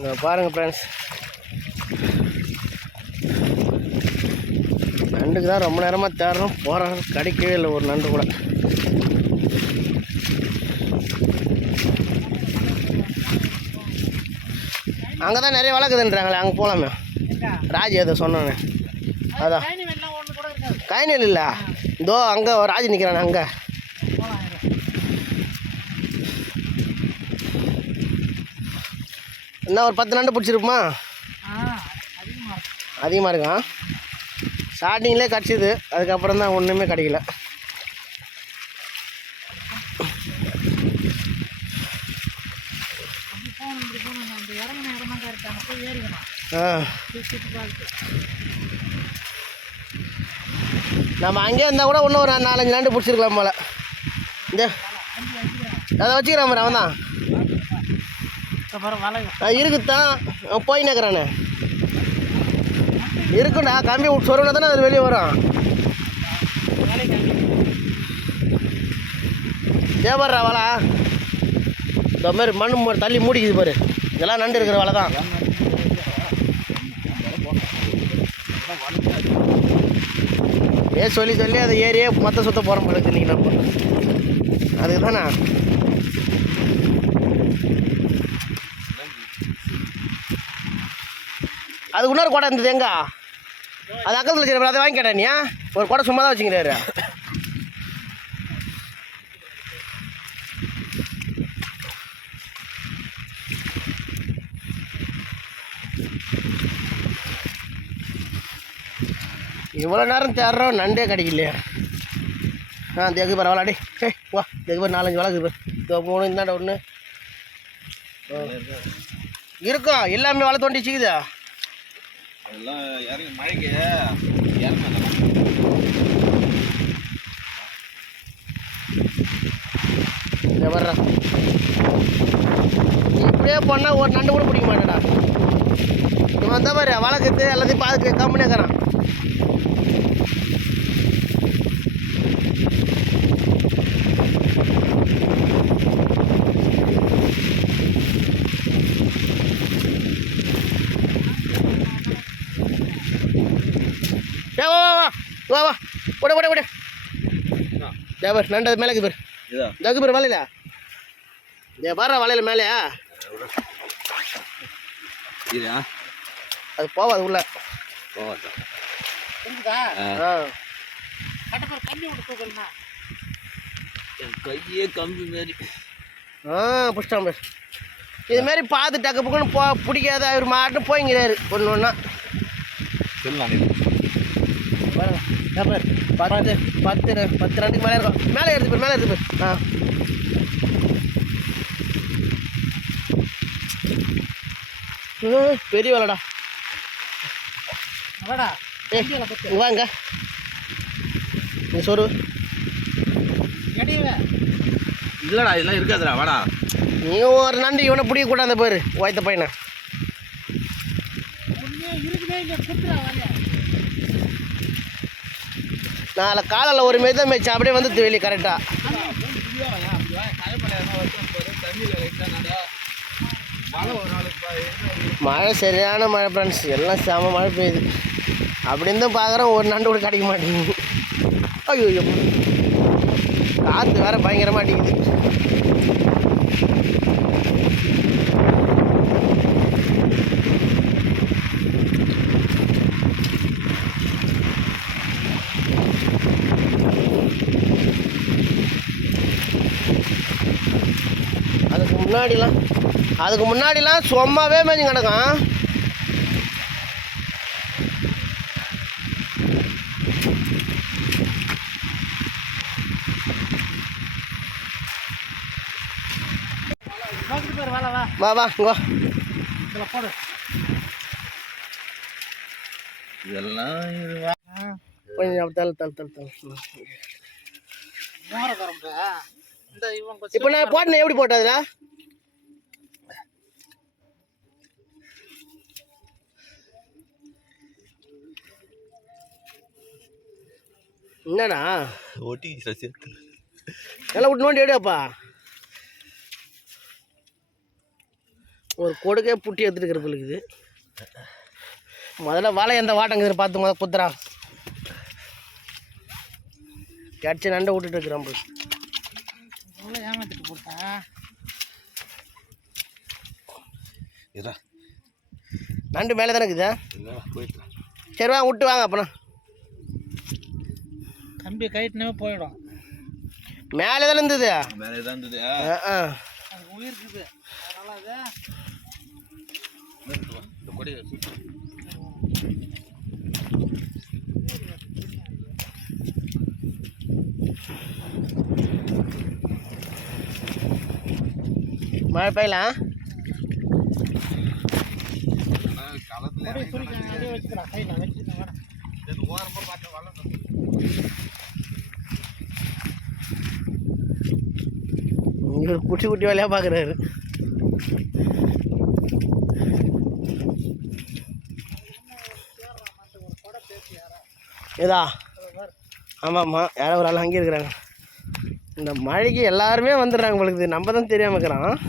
இங்கே பாருங்கள் ஃப்ரெண்ட்ஸ், நண்டுக்கு தான் ரொம்ப நேரமாக தேடுறோம், போகிறோம், கிடைக்கவே இல்லை ஒரு நண்டு கூட. அங்கே தான் நிறைய வளர்க்குதுன்றாங்களே, அங்கே போகலாமே. ராஜி அதை சொன்னானே, அதான் கைநெல் இல்லை, இதோ அங்கே ராஜி நிற்கிறானே அங்கே. என்ன ஒரு 10 நண்டு பிடிச்சிருக்குமா? அதிகமாக இருக்கான். ஸ்டார்டிங்லேயே கிடச்சிது, அதுக்கப்புறம் தான் ஒன்றுமே கிடைக்கல. நம்ம அங்கேயே இருந்தால் கூட இன்னும் ஒரு 4-5 நண்டு பிடிச்சிருக்கலாம் போல். இந்த அதை வச்சுக்கிறான் மாதிரி அவன் தான் இருக்குத்தான் போயின்னுக்கிறானே. இருக்குண்டா, கம்பி சொருவினா தானே அது வெளியே வரும். தேவர்றா வலை இந்த மாதிரி மண் தள்ளி மூடிக்குது பாரு, இதெல்லாம் நண்டு இருக்கிற வலை தான். சொல்லி சொல்லி அதை ஏரியே மொத்த சுத்த போகிற போல இருக்கு நீங்கள். நம்ம அதுக்கு தானே அதுக்கு இன்னொரு குடம் இருந்தது எங்க, அது அக்கத்தில் வச்சு அதை வாங்கி கேட்டேன். நீ ஒரு குடம் சும்மா தான் வச்சுக்கிறாரு. இவ்வளோ நேரம் தேடுறோம், நண்டே கிடைக்கலையா? தேக்கு பரவாயில்லாடி. வா தேக்கு பேர் 4-5 வளர்க்கு பேர். 3 இந்தாண்ட 1 இருக்கும். எல்லாமே வளர்த்து வண்டி வச்சுக்குதா. அதெல்லாம் இறங்கி மழைக்கு வர்றா. இப்படியே போனால் ஒரு நண்டு கூட பிடிக்க மாட்டேடா. இவன் வந்த மாதிரி வளர்க்குறது எல்லாத்தையும் பார்த்துட்டு கம்முனே இருக்கிறான். வா வா வா வா விட விட விட தேவர் நண்டு அது மேலே பேர் ஜகு பேர் வலையில வர்ற வலையில மேலேயா அது போவாது உள்ள கையே கம்பி மாரி புஷ்டாம் பேர். இது மாதிரி பார்த்து டக்கு பக்கம் பிடிக்காத அவர் மாட்டும் போய்ங்கிறாரு ஒன்று ஒன்றா. பேர் 10 ரெண்டுக்கு மேலே இருக்கும். மேலே எடுத்து போய் மேலே எடுத்து போய் பெரிய வேலைடா. வாங்க நீ சொரு இல்லடா, இதெல்லாம் இருக்காதுடா. வாடா நீ ஒரு நண்டு இவனை பிடிக்க கூடாது பாரு ஓய்த்த பையனை. நாளை காலையில் ஒரு மாரி தான் மேய்ச்சி அப்படியே வந்து வெளியே கரெக்டாக. மழை சரியான மழை ஃப்ரெண்ட்ஸ், எல்லாம் செம மழை பெய்யுது. அப்படி இருந்தும் பார்க்குறோம் ஒரு நண்டு கூட கிடைக்க மாட்டேங்குது. ஐயோ காற்று வேறு பயங்கரமாக அடிக்குது. அதுக்கு முன்னாடிலாம் சும்மாவே மேய்ச்சி கிடக்கும். வா வா இங்கோ இதெல்லாம் கொஞ்சம் தள். இப்போ நான் போட்டேன், எப்படி போட்டதுடா? என்னண்ணா ஒட்டி நல்லா விட்டு நோண்டி எப்படியாப்பா ஒரு கொடுக்கே புட்டி எடுத்துட்டு இருக்கிறது இருக்குது. முதல்ல வாழை எந்த வாட்டங்குது பார்த்து முதல்ல குத்துறா. கிடச்சி நண்டை விட்டுட்டு இருக்கிறான் போய். ஏமாத்திட்டு போட்டா நண்டு மேலே தானே இருக்குதா? போயிட்டு சரி வாங்க விட்டு வாங்க அப்புறம். கம்பி கைட்டுனே போயிடும். மேலே தானே இருந்தது. மேலே தான் இருந்தது. உயிர் இருக்குது. அதனால இந்த கொடி மழை பெய்யலாம். இவர் குட்டி குட்டி வேலையாக பார்க்குறாரு. ஏதா ஆமாம்மா, யாரோ ஒரு ஆள் அங்கே இருக்கிறாங்க. இந்த மழைக்கு எல்லாருமே வந்துடுறாங்க உங்களுக்கு, நம்ம தான் தெரியாமல் இருக்கிறோம்.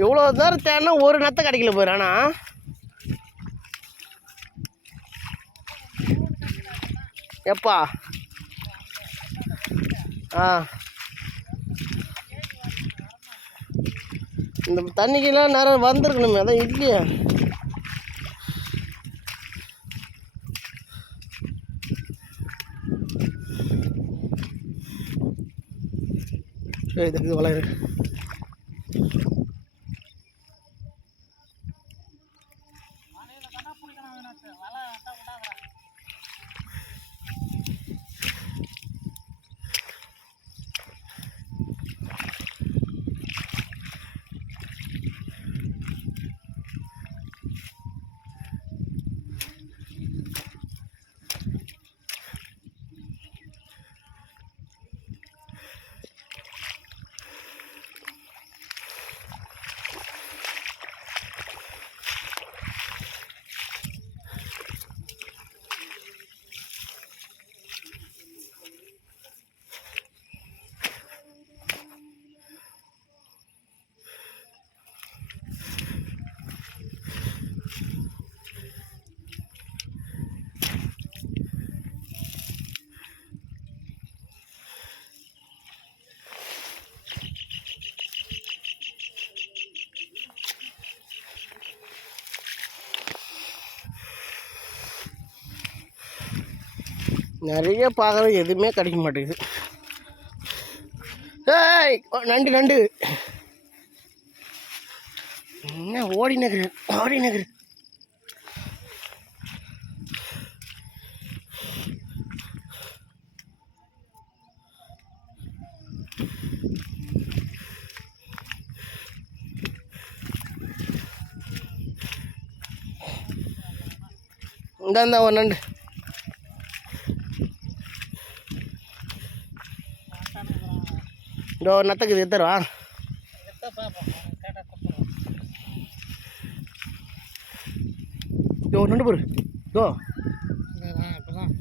இவ்வளோ நேரம் தேடினா ஒரு நத்தை கிடைக்கல போயிரு. ஆனால் எப்பா இந்த தண்ணிக்கெல்லாம் நேரம் வந்திருக்கணுமே, அதான் இல்லையா. இதுக்கு வளரு நிறைய பார்க்குறோம், எதுவுமே கிடைக்க மாட்டேங்குது. ஏய் நண்டு நண்டு என்ன ஓடி நகரு ஓடி நகரு. இந்த ஒரு நண்டு இந்த ஒரு நத்தக்குது எடுத்துருவா. ஒரு நண்டு போரு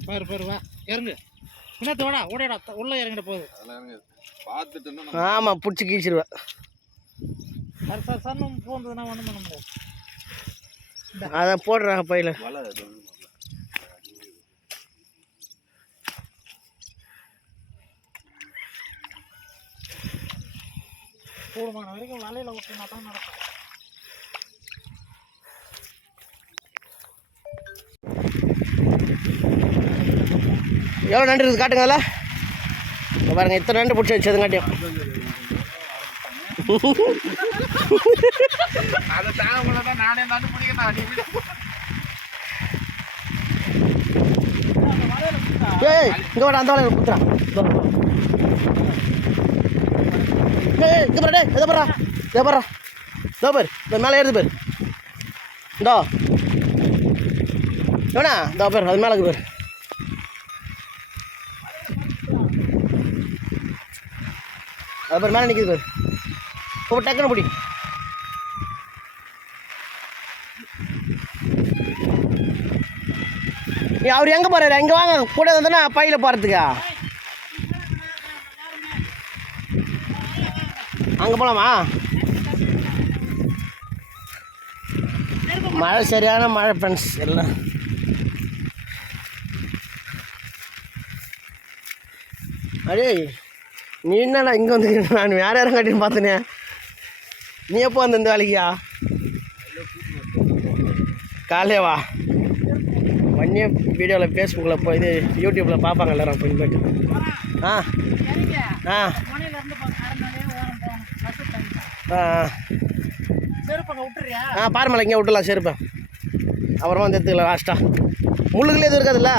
பாரு பாரு வா இறங்கு. என்னத்தோடா ஓடா உள்ள இறங்கிட போகுது. பார்த்துட்டு ஆமாம் பிடிச்சி கீச்சிருவேன். சார் சார் சார் போந்ததுன்னா ஒன்றும் பண்ண முடியாது. அதை போடுறாங்க பையில. கூடுமான வரைக்கும் வலையில் விட்டுனா தான் நடக்கும். எவ்வளோ நண்டு இருக்குது காட்டுங்கல்ல. பாருங்க இத்தனை நண்டு பிடிச்சி வச்சது காட்டியும். அதை தாங்க தான் நானே நண்டு பிடிக்கிறேன். ஏய் இங்கே வாடா, அந்த வலையில் குத்துறான். ஏய் இங்கே பாரு, எதை பாரா எதை பாரா, இதோ பேர் இந்த மேலே ஏறுது பேர். இந்தோ வேணா இதோ பேர், அது மேலே பேர். அது பேர் மேலே நிற்கிது பேர். இப்போ டக்குன்னு பிடி. அவர் எங்கே போகிறாரு? இங்கே வாங்க, கூட வந்தோன்னா பையில் போகிறதுக்கா? அங்கே போகலாமா? மழை, சரியான மழை ஃப்ரெண்ட்ஸ். எல்லாம் அடே, நீ என்னடா இங்கே வந்து? நான் வேறு யாரும் கட்டின்னு பார்த்தனே. நீ எப்போ வந்த இந்த வேலைக்கியா? காலையே வா. வண்டியை வீடியோவில் ஃபேஸ்புக்கில் போய் இது யூடியூப்பில் பார்ப்பாங்க எல்லாரும் போய் போய்ட்டு. ஆ ஆ ஆ பாருமலை இங்கே விட்டுலாம் செருப்பேன். அப்புறமா வந்து எடுத்துக்கலாம் லாஸ்ட்டாக. முள்ளுக்குள்ளே எதுவும் இருக்காதுல்ல?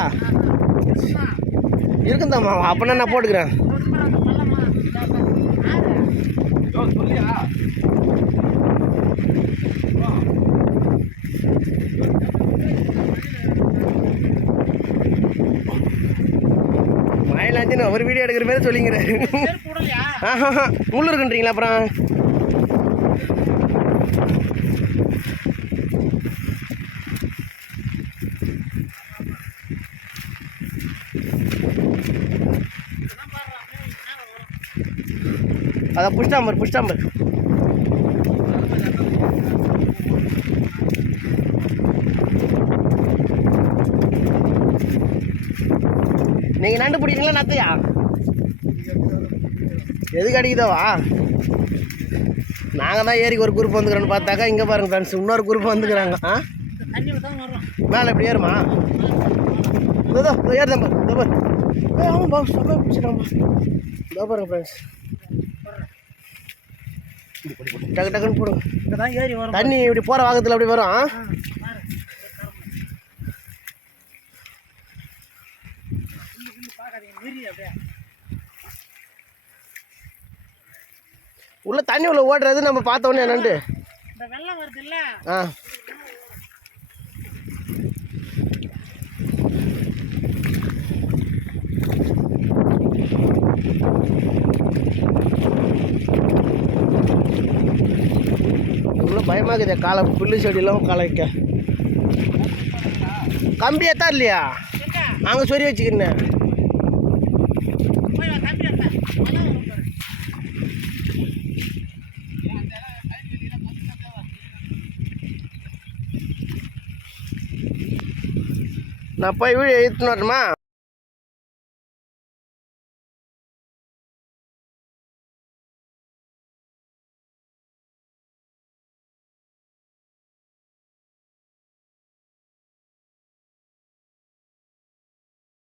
இருக்குந்தாம்மா. அப்படின்னா நான் போட்டுக்கிறேன். மயிலாஞ்சின்னு ஒரு வீடியோ எடுக்கிற மாதிரி சொல்லிங்கிறேன். முள்ளு இருக்குன்றீங்களா? அப்புறம் அதான் புஷ்டாம்பர் புஷ்டாம்பர். நீங்கள் நண்டு பிடிக்கிறீங்களா நத்தையா? எதுக்கு அடிக்குதாவா? நாங்கள் தான் ஏரிக்கு ஒரு குரூப் வந்துக்கிறோன்னு பார்த்தாக்கா இங்கே பாருங்கள் ஃப்ரெண்ட்ஸ், இன்னொரு குரூப் வந்துக்கிறாங்க. ஆ மேலே எப்படி ஏறுமா? இதோ ஏறுதான் பாரு. இதோ பாரு. ஆமாம் பாஸ், அப்படியே பிடிச்சிடாமா. இதோ பாருங்க ஃப்ரெண்ட்ஸ், டக்கு டக்குன்னு போடுங்க. தண்ணி இப்படி போகிற வாகத்தில் அப்படி வரும். உள்ள தண்ணி உள்ள ஓடுறது நம்ம பார்த்த உடனே என்னண்டு ஆ இவ்வளோ பயமாக்குதே. காலை புல்லு செடியெல்லாம் காலை வைக்க கம்பியாக தான் இல்லையா? அங்கே சொறி வச்சுக்கிறேன். நான் போய் வீடு எடுத்துன்னு வரணுமா?